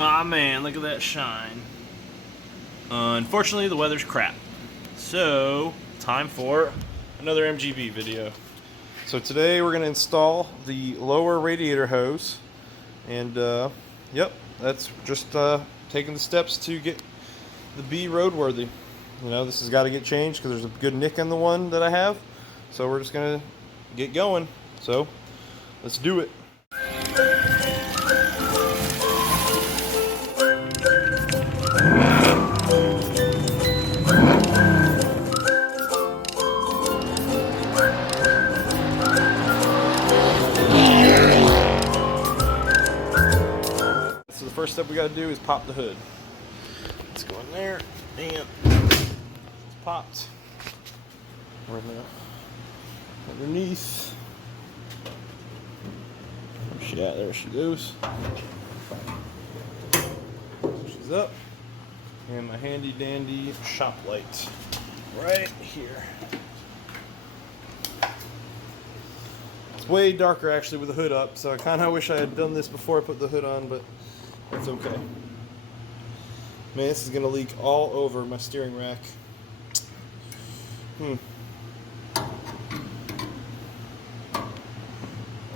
Aw man, look at that shine. Unfortunately, the weather's crap. So, time for another MGB video. So today we're going to install the lower radiator hose. And, yep, that's just taking the steps to get the B roadworthy. You know, this has got to get changed because there's a good nick in the one that I have. So we're just going to get going. So, let's do it. So the first step we got to do is pop the hood. Let's go in there and it's popped. We're gonna underneath. Where's she at? There she goes. She's up. And my handy dandy shop light right here. It's way darker actually with the hood up, so I kind of wish I had done this before I put the hood on, but that's okay. Man, this is gonna leak all over my steering rack.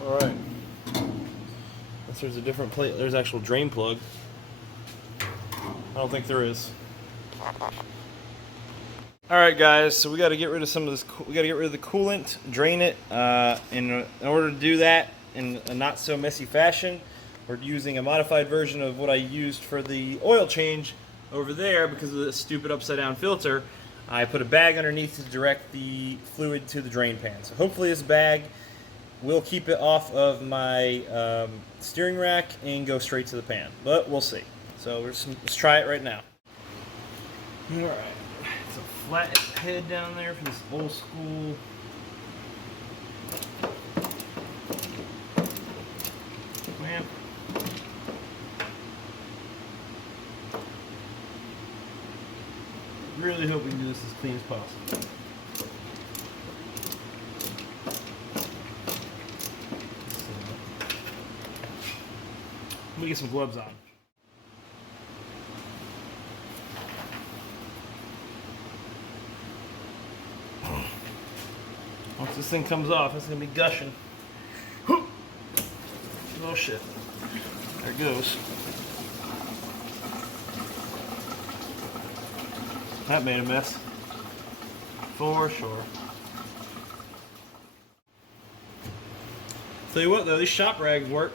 Alright. Unless there's a different plate. There's actual drain plug. I don't think there is. Alright guys, so we gotta get rid of some of this, we gotta get rid of the coolant, drain it. In order to do that in a not so messy fashion, we're using a modified version of what I used for the oil change over there because of the stupid upside down filter. I put a bag underneath to direct the fluid to the drain pan. So hopefully this bag will keep it off of my steering rack and go straight to the pan, but we'll see. So let's try it right now. Alright, it's a flat head down there for this old school clamp. Really hope we can do this as clean as possible. Let me get some gloves on. Once this thing comes off, it's going to be gushing. Oh shit. There it goes. That made a mess. For sure. Tell you what though, these shop rags work.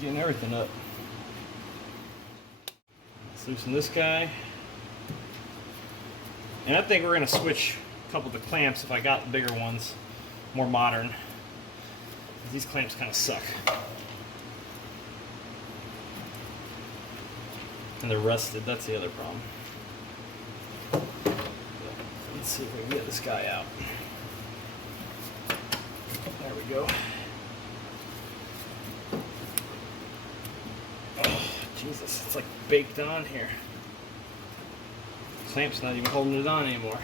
Getting everything up. Let's loosen this guy. And I think we're going to switch a couple of the clamps if I got the bigger ones. More modern. These clamps kind of suck. And they're rusted, that's the other problem. Let's see if we can get this guy out. There we go. Oh, Jesus, it's like baked on here. Clamp's not even holding it on anymore.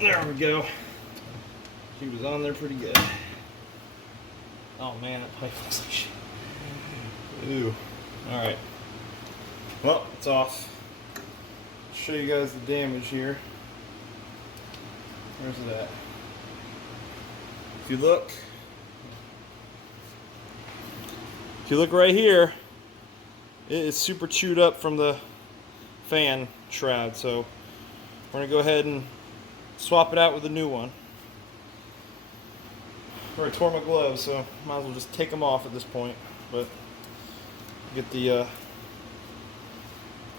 There we go. She was on there pretty good. Oh man, that pipe looks like shit. Ooh. Alright. Well, it's off. I'll show you guys the damage here. Where's it at? If you look right here, it is super chewed up from the fan shroud, so we're gonna go ahead and swap it out with a new one. I tore my gloves, so might as well just take them off at this point. But get the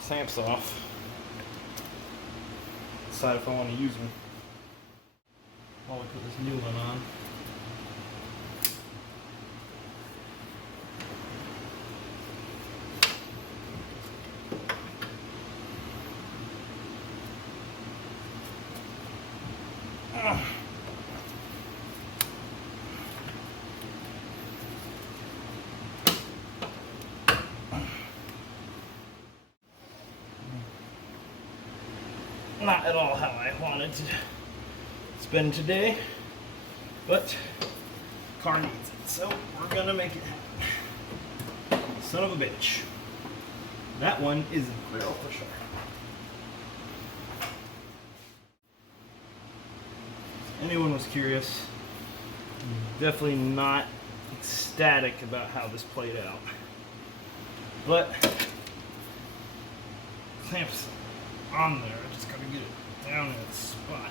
clamps off. Decide if I want to use them. While we put this new one on. Not at all how I wanted to spend today, but car needs it, so we're gonna make it happen. Son of a bitch. That one is clear for sure. If anyone was curious, definitely not ecstatic about how this played out, but clamps on there. I just gotta get it down in its spot.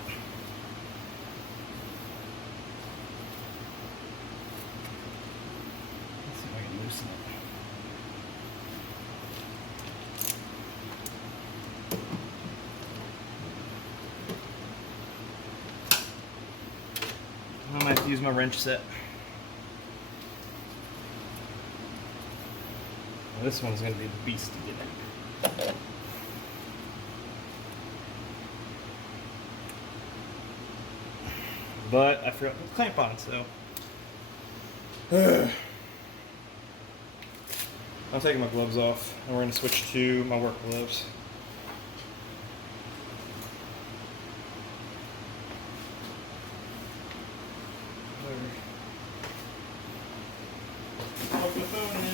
Let's see if I can loosen it. I might have to use my wrench set. Well, this one's going to be the beast to get in. But I forgot to put the clamp on, so. I'm taking my gloves off, and we're going to switch to my work gloves. Plug the phone in.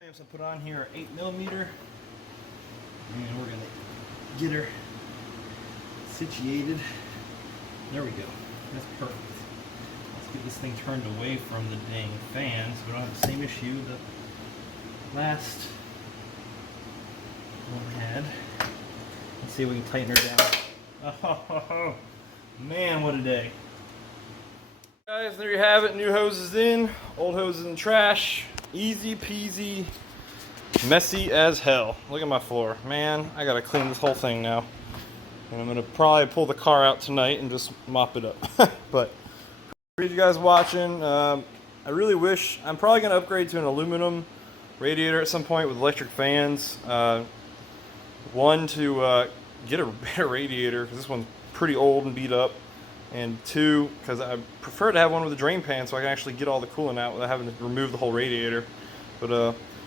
Clamps I put on here are 8mm, and we're gonna get her situated. There we go. That's perfect. Let's get this thing turned away from the dang fan so we don't have the same issue the last one had. Let's see if we can tighten her down. Oh, man, what a day. Guys, there you have it. New hoses in, old hoses in the trash. Easy peasy, messy as hell. Look at my floor. Man, I gotta clean this whole thing now. And I'm gonna probably pull the car out tonight and just mop it up. But appreciate you guys watching. I really wish, I'm probably gonna upgrade to an aluminum radiator at some point with electric fans. One, to get a better radiator, because this one's pretty old and beat up. And two, because I prefer to have one with a drain pan so I can actually get all the coolant out without having to remove the whole radiator. But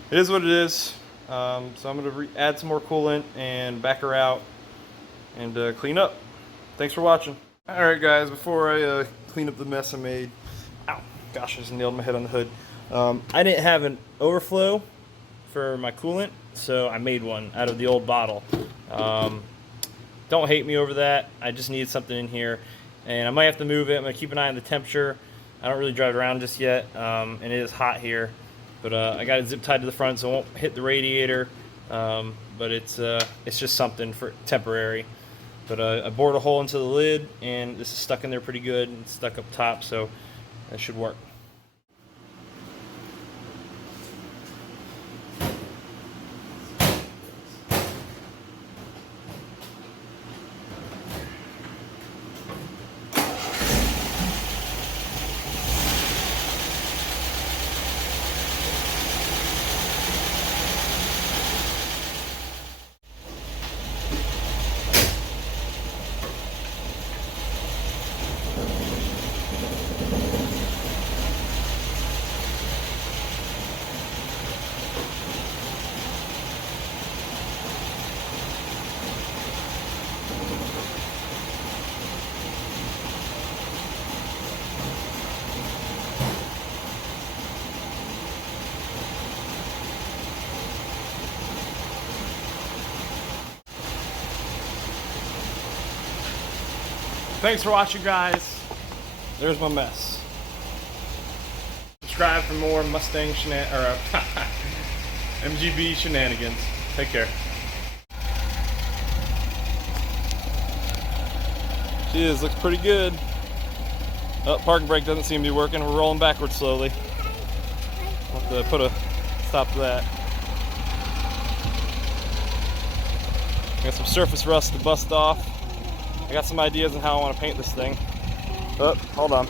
it is what it is. So I'm going to add some more coolant and back her out and clean up. Thanks for watching. Alright guys, before I clean up the mess I made, ow, gosh, I just nailed my head on the hood. I didn't have an overflow for my coolant, so I made one out of the old bottle. Don't hate me over that. I just needed something in here. And I might have to move it. I'm going to keep an eye on the temperature. I don't really drive around just yet, and it is hot here. But I got it zip tied to the front so it won't hit the radiator. But it's just something for temporary. But I bored a hole into the lid, and this is stuck in there pretty good. It's stuck up top, so that should work. Thanks for watching, guys. There's my mess. Subscribe for more Mustang MGB shenanigans. Take care. She is, looks pretty good. Oh, parking brake doesn't seem to be working. We're rolling backwards slowly. I'll have to put a stop to that. Got some surface rust to bust off. I got some ideas on how I want to paint this thing. Oh, hold on.